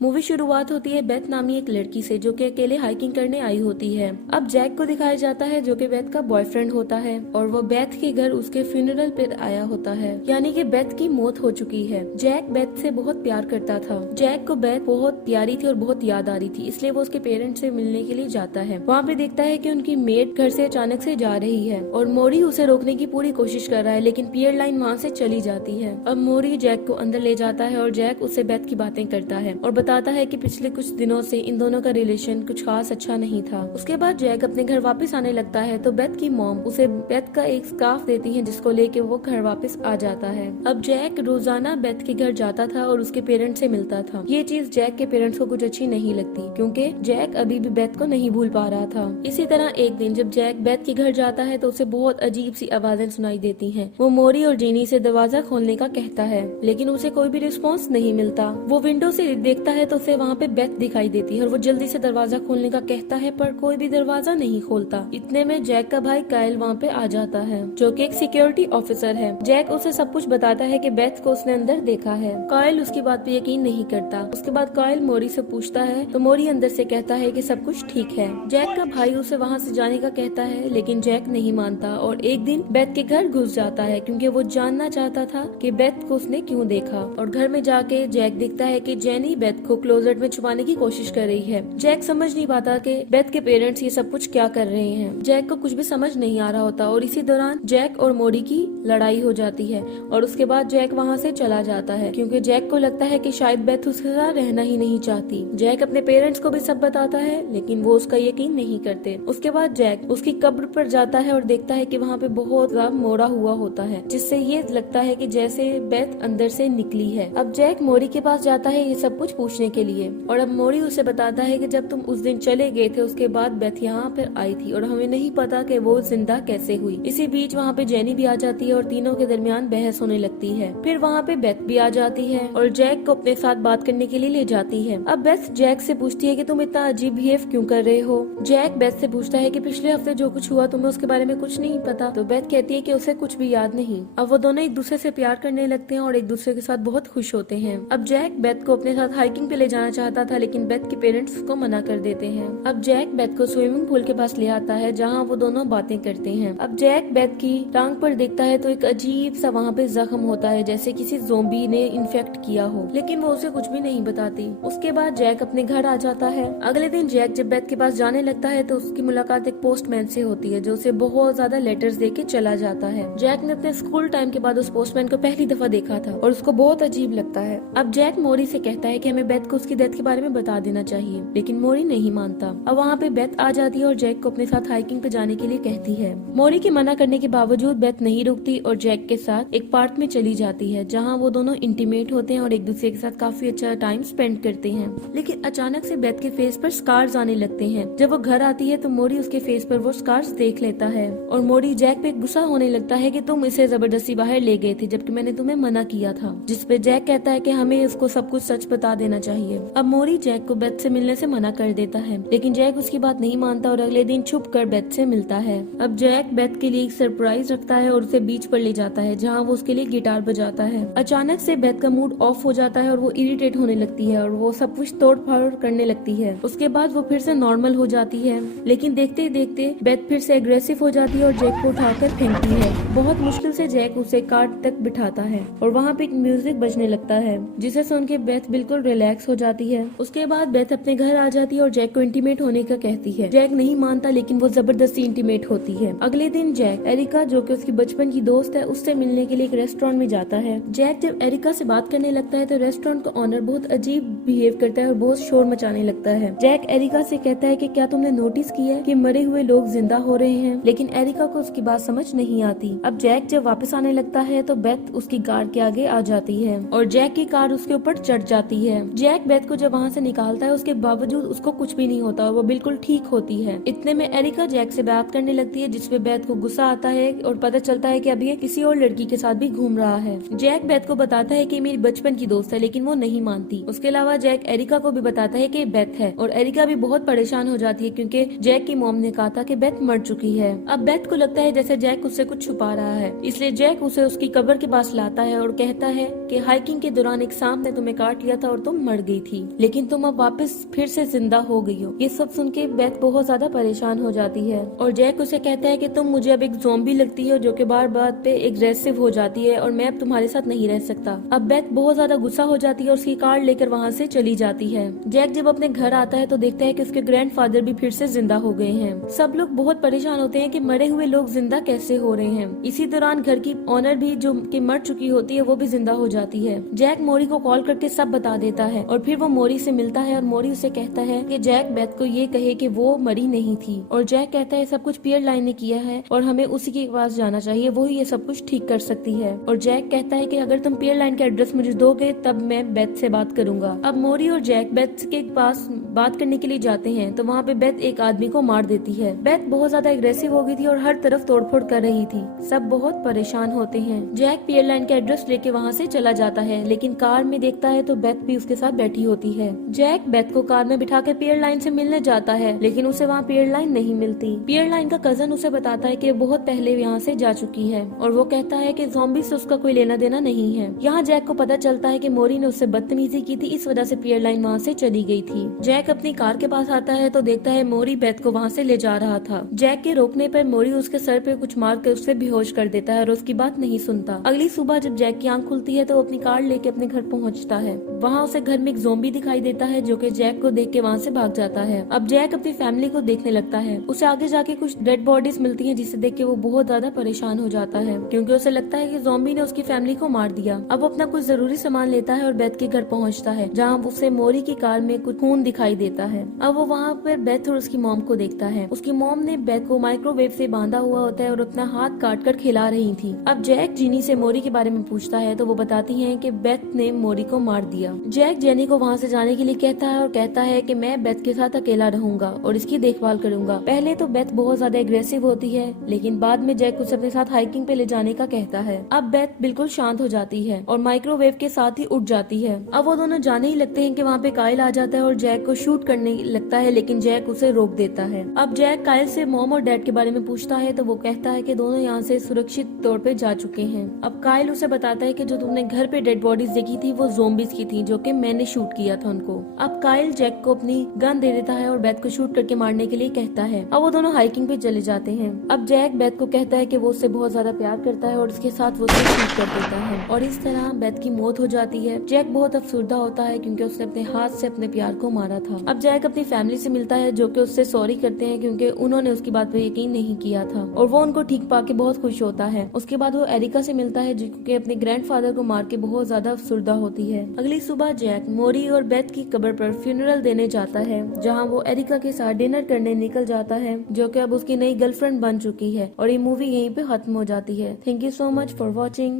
Movie शुरुआत होती है बेथ नामी एक लड़की से जो कि अकेले हाइकिंग करने आई होती है। अब जैक को दिखाया जाता है जो कि बेथ का बॉयफ्रेंड होता है और वो बेथ के घर उसके फ्यूनरल पे आया होता है, यानी कि बेथ की मौत हो चुकी है। जैक बेथ से बहुत प्यार करता था। जैक को बेथ बहुत प्यारी थी और बहुत याद आ रही थी, इसलिए वो उसके पेरेंट्स से मिलने के लिए जाता है। वहाँ पे देखता है कि उनकी मेड घर से अचानक से जा रही है और मोरी उसे रोकने की पूरी कोशिश कर रहा है, लेकिन पियर लाइन वहाँ से चली जाती है। अब मोरी जैक को अंदर ले जाता है और जैक उससे बेथ की बातें करता है और बताता है कि पिछले कुछ दिनों से इन दोनों का रिलेशन कुछ खास अच्छा नहीं था। उसके बाद जैक अपने घर वापस आने लगता है तो बेथ की मॉम उसे बेथ का एक स्कार्फ देती है जिसको लेके वो घर वापस आ जाता है। अब जैक रोजाना बेथ के घर जाता था और उसके पेरेंट्स से मिलता था। ये चीज जैक के पेरेंट्स को कुछ अच्छी नहीं लगती क्योंकि जैक अभी भी बेथ को नहीं भूल पा रहा था। इसी तरह एक दिन जब जैक बेथ के घर जाता है तो उसे बहुत अजीब सी आवाजें सुनाई देती हैं। वो मोरी और जेनी से दरवाजा खोलने का कहता है, लेकिन उसे कोई भी रिस्पॉन्स नहीं मिलता। वो विंडो से देखता है तो उसे वहाँ पे बेथ दिखाई देती है और वो जल्दी से दरवाजा खोलने का कहता है पर कोई भी दरवाजा नहीं खोलता। इतने में जैक का भाई कायल वहाँ पे आ जाता है जो कि एक सिक्योरिटी ऑफिसर है। जैक उसे सब कुछ बताता है कि बेथ को उसने अंदर देखा है। कायल उसकी बात पे यकीन नहीं करता। उसके बाद कायल मोरी से पूछता है तो मोरी अंदर से कहता है कि सब कुछ ठीक है। जैक का भाई उसे वहाँ से जाने का कहता है, लेकिन जैक नहीं मानता और एक दिन बेथ के घर घुस जाता है क्योंकि वो जानना चाहता था कि बेथ को उसने क्यों देखा। और घर में जाके जैक देखता है कि जेनी बेथ को क्लोजेट में छुपाने की कोशिश कर रही है। जैक समझ नहीं पाता कि बेथ के पेरेंट्स ये सब कुछ क्या कर रहे हैं। जैक को कुछ भी समझ नहीं आ रहा होता और इसी दौरान जैक और मोरी की लड़ाई हो जाती है और उसके बाद जैक वहाँ से चला जाता है क्योंकि जैक को लगता है कि शायद बेथ उसके साथ रहना ही नहीं चाहती। जैक अपने पेरेंट्स को भी सब बताता है लेकिन वो उसका यकीन नहीं करते। उसके बाद जैक उसकी कब्र पर जाता है और देखता है कि वहाँ पे बहुत ज्यादा मोड़ा हुआ होता है जिससे ये लगता है कि जैसे बेथ अंदर से निकली है। अब जैक मोरी के पास जाता है ये सब कुछ पूछने के लिए और अब मोरी उसे बताता है कि जब तुम उस दिन चले गए थे उसके बाद बेथ यहाँ पर आई थी और हमें नहीं पता कि वो जिंदा कैसे हुई। इसी बीच वहाँ पे जेनी भी आ जाती है और तीनों के दरमियान बहस होने लगती है। फिर वहाँ पे बेथ भी आ जाती है और जैक को अपने साथ बात करने के लिए ले जाती है। अब बेथ जैक से पूछती है कि तुम इतना अजीब बिहेव क्यों कर रहे हो। जैक बेथ से पूछता है कि पिछले हफ्ते जो कुछ हुआ तुम्हें उसके बारे में कुछ नहीं पता। तो बेथ कहती है कि उसे कुछ भी याद नहीं। अब वो दोनों एक दूसरे से प्यार करने लगते हैं और एक दूसरे के साथ बहुत खुश होते हैं। अब जैक बेथ को अपने साथ हाइकिंग पे ले जाना चाहता था लेकिन बेथ के पेरेंट्स उसको मना कर देते हैं। अब जैक बेथ को स्विमिंग पूल के पास ले आता है जहाँ वो दोनों बातें करते हैं। अब जैक बेथ की टांग पर देखता है तो एक अजीब सा वहाँ पे जख्म होता है जैसे किसी ज़ोंबी ने इन्फेक्ट किया हो, लेकिन वो उसे कुछ भी नहीं बताती। उसके बाद जैक अपने घर आ जाता है। अगले दिन जैक जब बेथ के पास जाने लगता है तो उसकी मुलाकात एक पोस्टमैन से होती है जो उसे बहुत ज्यादा लेटर्स दे के चला जाता है। जैक ने अपने स्कूल टाइम के बाद उस पोस्टमैन को पहली दफा देखा था और उसको बहुत अजीब लगता है। अब जैक मोरी से कहता है कि हमें बेथ को उसकी डेथ के बारे में बता देना चाहिए, लेकिन मोरी नहीं मानता। अब वहाँ पे बेथ आ जाती है और जैक को अपने साथ हाइकिंग पे जाने के लिए कहती है। मोरी के मना करने के बावजूद बेथ नहीं रुकती और जैक के साथ एक पार्क में चली जाती है जहाँ वो दोनों इंटीमेट होते हैं और एक दूसरे के साथ काफी अच्छा टाइम स्पेंड करते हैं। लेकिन अचानक से बेथ के फेस पर स्कार्स आने लगते हैं। जब वो घर आती है तो मोरी उसके फेस पर वो स्कार्स देख लेता है और मोरी जैक पे गुस्सा होने लगता है कि तुम इसे जबरदस्ती बाहर ले गए थे जबकि मैंने तुम्हें मना किया था, जिसपे जैक कहता है कि हमें उसको सब कुछ सच बता देना चाहिए। अब मोरी जैक को बेथ से मिलने से मना कर देता है लेकिन जैक उसकी बात नहीं मानता और अगले दिन छुप कर बेथ से मिलता है। अब जैक बेथ के लिए एक सरप्राइज रखता है और उसे बीच पर ले जाता है जहाँ वो उसके लिए गिटार बजाता है। अचानक से बेथ का मूड ऑफ हो जाता है और वो इरिटेट होने लगती है और वो सब कुछ तोड़ फाड़ करने लगती है। उसके बाद वो फिर से नॉर्मल हो जाती है लेकिन देखते ही देखते बेथ फिर से एग्रेसिव हो जाती है और जैक को उठाकर फेंकती है। बहुत मुश्किल से जैक उसे कार तक बिठाता है और वहाँ पे एक म्यूजिक बजने लगता है जिसे सुन के बेथ बिल्कुल रिलैक्स हो जाती है। उसके बाद बेथ अपने घर आ जाती है और जैक को इंटीमेट होने का कहती है। जैक नहीं मानता लेकिन वो जबरदस्ती इंटीमेट होती है। अगले दिन जैक एरिका जो कि उसकी बचपन की दोस्त है उससे मिलने के लिए एक रेस्टोरेंट में जाता है। जैक जब एरिका से बात करने लगता है तो रेस्टोरेंट का ऑनर बहुत अजीब बिहेव करता है और बहुत शोर मचाने लगता है। जैक एरिका से कहता है कि क्या तुमने नोटिस किया कि मरे हुए लोग जिंदा हो रहे हैं, लेकिन एरिका को उसकी बात समझ नहीं आती। अब जैक जब वापस आने लगता है तो बेथ उसकी कार के आगे आ जाती है और जैक की कार उसके ऊपर चढ़ जाती है। जैक बेथ को जब वहाँ से निकालता है उसके बावजूद उसको कुछ भी नहीं होता और वो बिल्कुल ठीक होती है। इतने में एरिका जैक से बात करने लगती है जिसपे बेथ को गुस्सा आता है और पता चलता है कि अब ये किसी और लड़की के साथ भी घूम रहा है। जैक बेथ को बताता है कि मेरी बचपन की दोस्त है लेकिन वो नहीं मानती। उसके अलावा जैक एरिका को भी बताता है कि बेथ है और एरिका भी बहुत परेशान हो जाती है क्योंकि जैक की मॉम ने कहा था कि बेथ मर चुकी है। अब बेथ को लगता है जैसे जैक उससे कुछ छुपा रहा है, इसलिए जैक उसे उसकी कब्र के पास लाता है और कहता है कि हाइकिंग के दौरान एक सांप ने तुम्हें काट लिया था और तुम मर गई थी, लेकिन तुम अब वापस फिर से जिंदा हो गई हो। ये सब सुन के बेथ बहुत ज्यादा परेशान हो जाती है और जैक उसे कहता है कि तुम मुझे अब एक ज़ॉम्बी लगती हो जो कि बार बार पे एग्रेसिव हो जाती है और मैं अब तुम्हारे साथ नहीं रह सकता। अब बेथ बहुत ज्यादा गुस्सा हो जाती है और उसकी कार लेकर वहाँ से चली जाती है। जैक जब अपने घर आता है तो देखता है कि उसके ग्रैंडफादर भी फिर से जिंदा हो गए हैं। सब लोग बहुत परेशान होते हैं कि मरे हुए लोग जिंदा कैसे हो रहे हैं। इसी दौरान घर की ऑनर भी जो कि मर चुकी होती है वो भी जिंदा हो जाती है। जैक मोरी को कॉल करके सब बता देता है और फिर वो मोरी से मिलता है और मोरी उसे कहता है कि जैक बेथ को ये कहे कि वो मरी नहीं थी और जैक कहता है सब कुछ पियर लाइन ने किया है और हमें उसी के पास जाना चाहिए, वो ही ये सब कुछ ठीक कर सकती है। और जैक कहता है कि अगर तुम पियर लाइन का एड्रेस मुझे दोगे तब मैं बेथ से बात करूंगा। अब मोरी और जैक बेथ के पास बात करने के लिए जाते हैं तो वहाँ पे बेथ एक आदमी को मार देती है। बेथ बहुत ज्यादा एग्रेसिव हो गई थी और हर तरफ तोड़फोड़ कर रही थी। सब बहुत परेशान होते हैं। जैक पियर लाइन का एड्रेस लेके वहाँ से चला जाता है, लेकिन कार में देखता है तो बेथ भी उसके साथ बैठी होती है। जैक बेथ को कार में बिठा के पियर लाइन से मिलने जाता है, लेकिन उसे वहाँ पियर लाइन नहीं मिलती। पियर लाइन का कजन उसे बताता है कि बहुत पहले यहाँ से जा चुकी है और वो कहता है कि ज़ॉम्बी से उसका कोई लेना देना नहीं है। यहाँ जैक को पता चलता है कि मोरी ने उससे बदतमीजी की थी, इस वजह से पियर लाइन वहाँ से चली गई थी। जैक अपनी कार के पास आता है तो देखता है मोरी बेथ को वहाँ से ले जा रहा था। जैक के रोकने पर मोरी उसके सर पे कुछ मार कर उसे बेहोश कर देता है और उसकी बात नहीं सुनता। अगली सुबह जब जैक की आंख खुलती है तो वो अपनी कार लेके अपने घर पहुँचता है। वहाँ उसे घर में एक ज़ॉम्बी दिखाई देता है जो कि जैक को देख के वहाँ से भाग जाता है। अब जैक अपनी फैमिली को देखने लगता है। उसे आगे जाके कुछ डेड बॉडीज मिलती हैं जिसे देख के वो बहुत ज्यादा परेशान हो जाता है क्योंकि उसे लगता है कि ज़ॉम्बी ने उसकी फैमिली को मार दिया। अब वो अपना कुछ जरूरी सामान लेता है और बेथ के घर पहुंचता है जहां उसे मोरी की कार में कुछ खून दिखाई देता है। अब वो वहां पर बेथ और उसकी मॉम को देखता है। उसकी मॉम ने बेथ को माइक्रोवेव से बांधा हुआ होता है और अपना हाथ काट कर खिला रही थी। अब जैक जीनी से मोरी के बारे में पूछता है तो वो बताती है कि बेथ ने मोरी को मार दिया। जैक जेनी को वहाँ से जाने के लिए कहता है और कहता है कि मैं बेथ के साथ अकेला रहूंगा और इसकी देखभाल करूंगा। पहले तो बेथ बहुत ज्यादा एग्रेसिव होती है, लेकिन बाद में जैक उसे अपने साथ हाइकिंग पे ले जाने का कहता है। अब बेथ बिल्कुल शांत हो जाती है और माइक्रोवेव के साथ ही उठ जाती है। अब वो दोनों जाने ही लगते हैं कि वहाँ पे काइल आ जाता है और जैक को शूट करने लगता है, लेकिन जैक उसे रोक देता है। अब जैक काइल से मॉम और डैड के बारे में पूछता है तो वो कहता है कि दोनों यहाँ से सुरक्षित तौर पे जा चुके हैं। अब काइल उसे बताता है कि जो तुमने घर पे डेड बॉडीज देखी थी वो ज़ॉम्बीज की थी जो कि मैंने शूट किया था उनको। अब काइल जैक को अपनी गन दे देता है और बेथ को शूट करके मारने के लिए कहता है। अब वो दोनों हाइकिंग पे चले जाते हैं। अब जैक बेथ को कहता है कि वो उससे बहुत ज्यादा प्यार करता है और इसके साथ वो उसे शूट कर देता है और इस तरह बेथ की मौत हो जाती है। जैक बहुत अफसुर्दा होता है क्योंकि उसने अपने हाथ से अपने प्यार को मारा था। अब जैक अपनी फैमिली से मिलता है जो कि उससे सॉरी करते हैं क्योंकि उन्होंने उसकी बात पे यकीन नहीं किया था और वो उनको ठीक पाके बहुत खुश होता है। उसके बाद वो एरिका से मिलता है जो कि अपने ग्रैंडफादर को मार के बहुत ज्यादा अफसुर्दा होती है। अगली सुबह जैक मोरी और बेथ की कब्र पर फ्यूनरल देने जाता है जहाँ वो एरिका के साथ डिनर करने निकल जाता है जो कि अब उसकी नई गर्लफ्रेंड बन चुकी है और ये मूवी यहीं पे खत्म हो जाती है। Thank you so much for watching.